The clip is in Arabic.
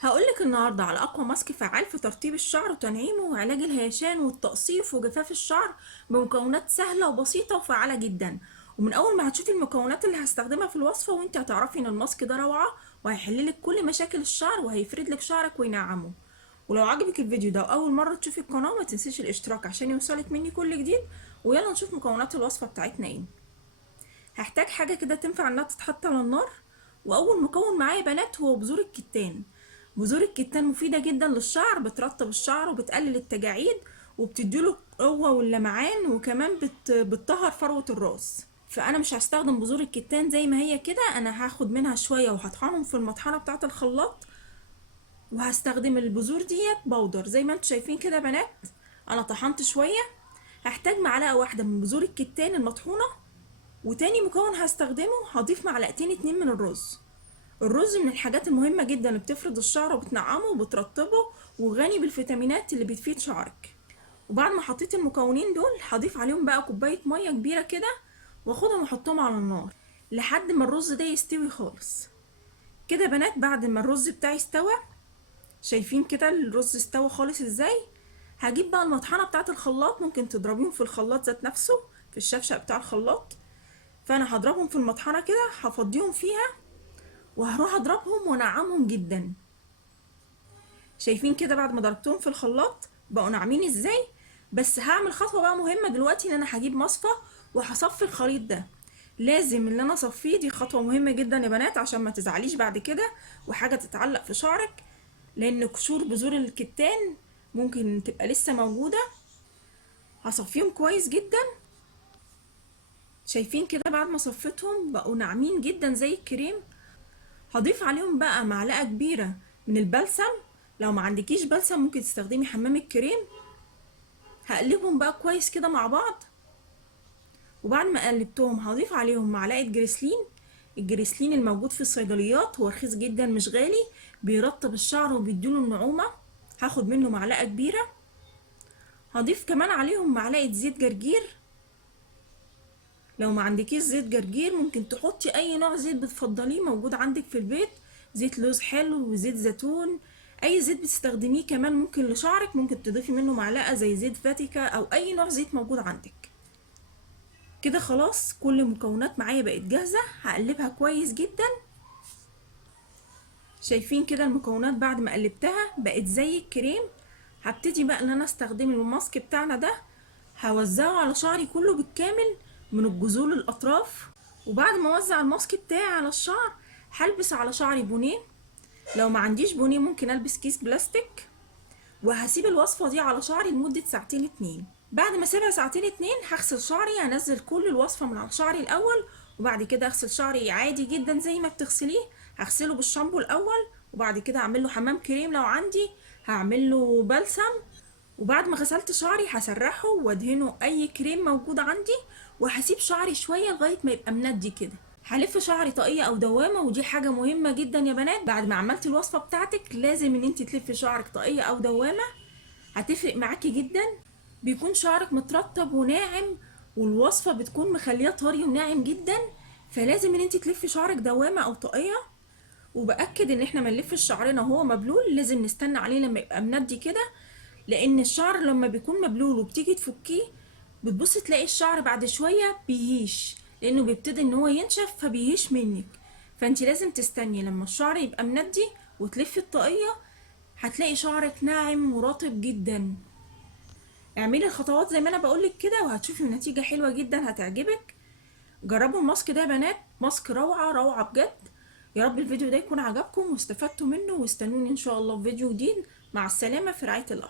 هقولك النهاردة على أقوى ماسك فعال في ترطيب الشعر وتنعيمه وعلاج الهيشان والتقصيف وجفاف الشعر بمكونات سهلة وبسيطة وفعالة جدا. ومن أول ما هتشوفي المكونات اللي هستخدمها في الوصفة وانت هتعرفي ان الماسك ده روعة وهيحللك كل مشاكل الشعر وهيفردلك شعرك وينعمه. ولو عجبك الفيديو ده وأول مرة تشوفي القناة ما تنسيش الاشتراك عشان يوصلك مني كل جديد. ويلا نشوف مكونات الوصفة بتاعتنا ايه. هحتاج حاجة كده تنفع انها تتحط على النار. واول مكون معايا بنات هو بذور الكتان. بذور الكتان مفيدة جدا للشعر، بترطب الشعر وبتقلل التجاعيد وبتديله قوة واللمعان، وكمان بتطهر فروة الراس. فانا مش هستخدم بذور الكتان زي ما هي كده، انا هاخد منها شوية وهطحنهم في المطحنة بتاعة الخلاط، وهستخدم البذور ديت بودر زي ما انتوا شايفين كده يا بنات. انا طحنت شوية. هحتاج معلقة واحدة من بذور الكتان المطحونة. وتاني مكون هستخدمه هضيف معلقتين اتنين من الرز. الرز من الحاجات المهمة جدا اللي بتفرد الشعر وبتنعمه وبترطبه، وغني بالفيتامينات اللي بتفيد شعرك. وبعد ما حطيت المكونين دول هضيف عليهم بقى كوباية مية كبيرة كده، واخدهم واحطهم على النار لحد ما الرز ده يستوي خالص. كده يا بنات بعد ما الرز بتاعي استوى، شايفين كده الرز استوى خالص ازاي. هجيب بقى المطحنة بتاعة الخلاط، ممكن تضربيهم في الخلاط ذات نفسه في الشفشق بتاع الخلاط. فانا هضربهم في المطحنة كده، هفضيهم فيها وهروح اضربهم وانعمهم جدا. شايفين كده بعد ما ضربتهم في الخلاط بقوا ناعمين ازاي. بس هعمل خطوة بقى مهمة دلوقتي، ان انا هجيب مصفى وهصفي الخليط ده. لازم ان انا اصفيه، دي خطوة مهمة جدا يا بنات عشان ما تزعليش بعد كده وحاجة تتعلق في شعرك، لان قشور بذور الكتان ممكن تبقى لسه موجودة. هصفيهم كويس جدا. شايفين كده بعد ما صفيتهم بقوا ناعمين جدا زي الكريم. هضيف عليهم بقى معلقة كبيرة من البلسم. لو ما عندكيش بلسم ممكن تستخدمي حمام الكريم. هقلبهم بقى كويس كده مع بعض. وبعد ما قلبتهم هضيف عليهم معلقة جريسلين. الجريسلين الموجود في الصيدليات هو رخيص جدا مش غالي، بيرطب الشعر وبيديله النعومة. هاخد منه معلقة كبيرة. هضيف كمان عليهم معلقة زيت جرجير. لو ما عندكيش زيت جرجير ممكن تحطي اي نوع زيت بتفضليه موجود عندك في البيت. زيت لوز حلو وزيت زيتون، اي زيت بتستخدميه كمان ممكن لشعرك ممكن تضيفي منه معلقة زي زيت فاتيكا او اي نوع زيت موجود عندك. كده خلاص كل المكونات معايا بقت جاهزة، هقلبها كويس جدا. شايفين كده المكونات بعد ما قلبتها بقت زي الكريم. هبتدي بقى ان انا استخدم الماسك بتاعنا ده، هوزعه على شعري كله بالكامل من الجذور للاطراف. وبعد ما اوزع الماسك بتاعي على الشعر هلبس على شعري بونيه. لو ما عنديش بونيه ممكن البس كيس بلاستيك. وهسيب الوصفة دي على شعري لمدة ساعتين اتنين. بعد ما اسيبها ساعتين اتنين هغسل شعري، هنزل كل الوصفة من على شعري الاول، وبعد كده اغسل شعري عادي جدا زي ما بتغسليه. هغسله بالشامبو الاول وبعد كده اعمل له حمام كريم لو عندي، هعمل له بلسم. وبعد ما غسلت شعري هسرحه وادهنه اي كريم موجود عندي، وهسيب شعري شويه لغايه ما يبقى مندي كده. هلف شعري طاقيه او دوامه، ودي حاجه مهمه جدا يا بنات. بعد ما عملتي الوصفه بتاعتك لازم ان انت تلفي شعرك طاقيه او دوامه، هتفرق معاكي جدا. بيكون شعرك مترطب وناعم، والوصفه بتكون مخليه طري وناعم جدا. فلازم ان انت تلفي شعرك دوامه او طاقيه. وباكد ان احنا ما نلفش شعرنا وهو مبلول، لازم نستنى عليه لما يبقى مندي كده. لان الشعر لما بيكون مبلول وبتيجي تفكيه بتبص تلاقي الشعر بعد شويه بيهيش، لانه بيبتدي ان هو ينشف فبيهيش منك. فانت لازم تستني لما الشعر يبقى مندي وتلفي الطاقيه، هتلاقي شعرك ناعم ورطب جدا. اعملي الخطوات زي ما انا بقولك كده وهتشوفي النتيجه حلوه جدا هتعجبك. جربوا الماسك ده يا بنات، ماسك روعه روعه بجد. يا رب الفيديو ده يكون عجبكم واستفدتوا منه، واستنوني ان شاء الله في فيديو جديد. مع السلامه، في رعايه الله.